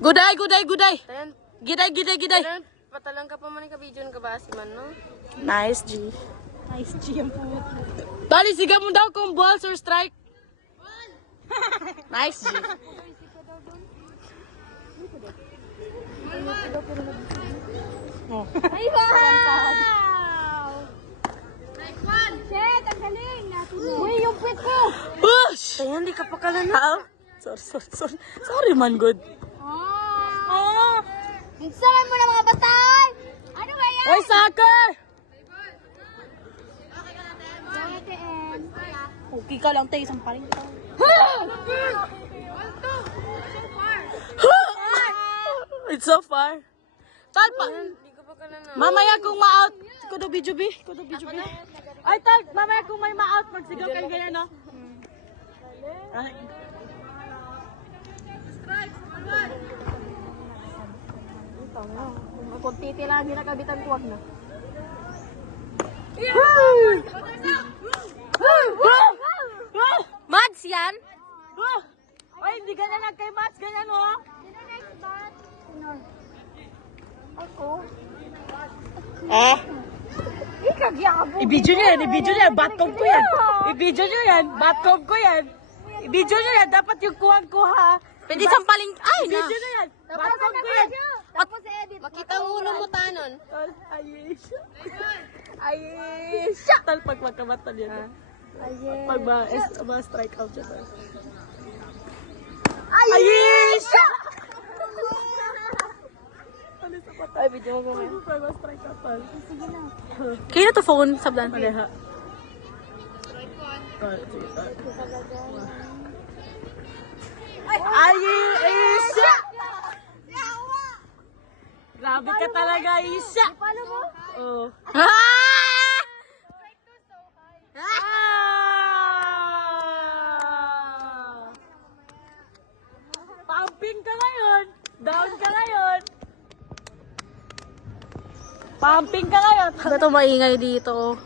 Guday, guday, guday. Tayan, Giday, giday, giday. tayan, patalang ka pa man ka video ka ba si man, no? Nice, G. Nice G ang puto. Bali, siga mo daw kung balls or strike. Nice, G. Ay, wow! Shit, ang galing natin. Uy, yung pit ko! Push! Tayan, di ka pa kalana. Sorry. Sorry, man, good. Minsan mo na mga batay! Ano ba yan? Oy, soccer! Okay ka lang tayo, isang paring ka. It's so far. Tal, Di ka pa kalana. mamaya kung ma-out. Kudo video bi. Ay, tal, mamaya kung may ma-out, magsigaw kayo ganyan, no? Ay. Kung titi lang, hindi nakabitan kuwag na. Mads yan? Ay, hindi ganyan lang kay Mats, ganyan, oh. Eh? I-video nyo yan, batcom ko yan. I-video nyo yan, batcom ko yan. I-video nyo yan, dapat yung kuha. Pwede sampaling, ay na. I-video nyo yan, batcom ko yan. Tapos edit. Makita ang ulo mo tanon. Ayesha! Tal, pag magkamatan yan. Pag ma-strike out siya. Ayesha! Ay, video mo kumaya. Pag ma-strike out, tal. Kaya na to phone, sabdan. Maliha. Ayesha! Grabe ka talaga, Ayesha! Follow mo? Oh. Ah! Pumping ka ngayon. Down ka ngayon. Pumping ka ngayon. Ba't maingay dito?